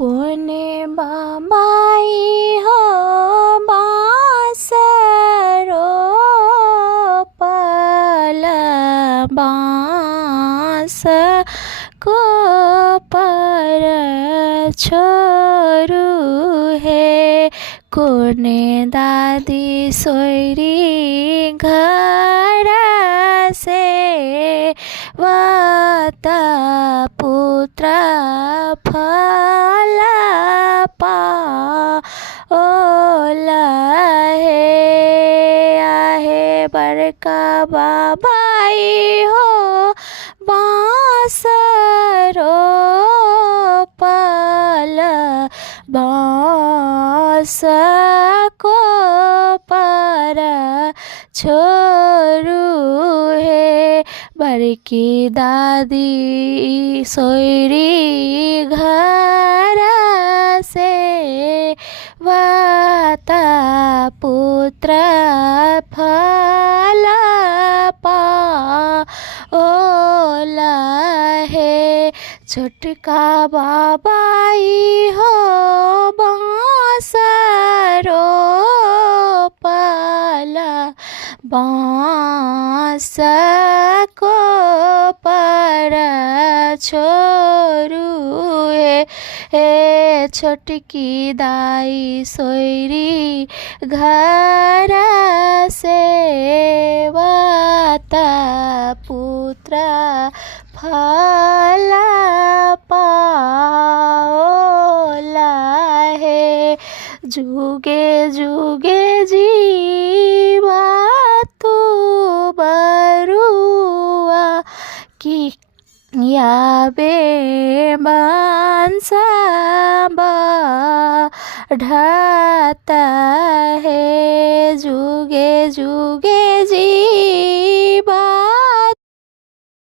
कोने बाबाई हो बाँस रोपल बाँसको पर छोरू हे कोने दादी सोइरी घर से वाता पुत्र फल पाओला हे आहे बड़का बाबाई हो बाँस रोपल बाँसको पर छोरू हे बड़की दादी सोइरी घर से वाता पुत्र फल पाओला हे छोटका बाबाई हो बाँस रोपल बाँसको पर छोरू हे छोटकी दाई सोइरी घर से वाता पुत्र फल पाओला हे जुगे जुगे जीवा तू बरुआ की याबे बांसा बढ़ता है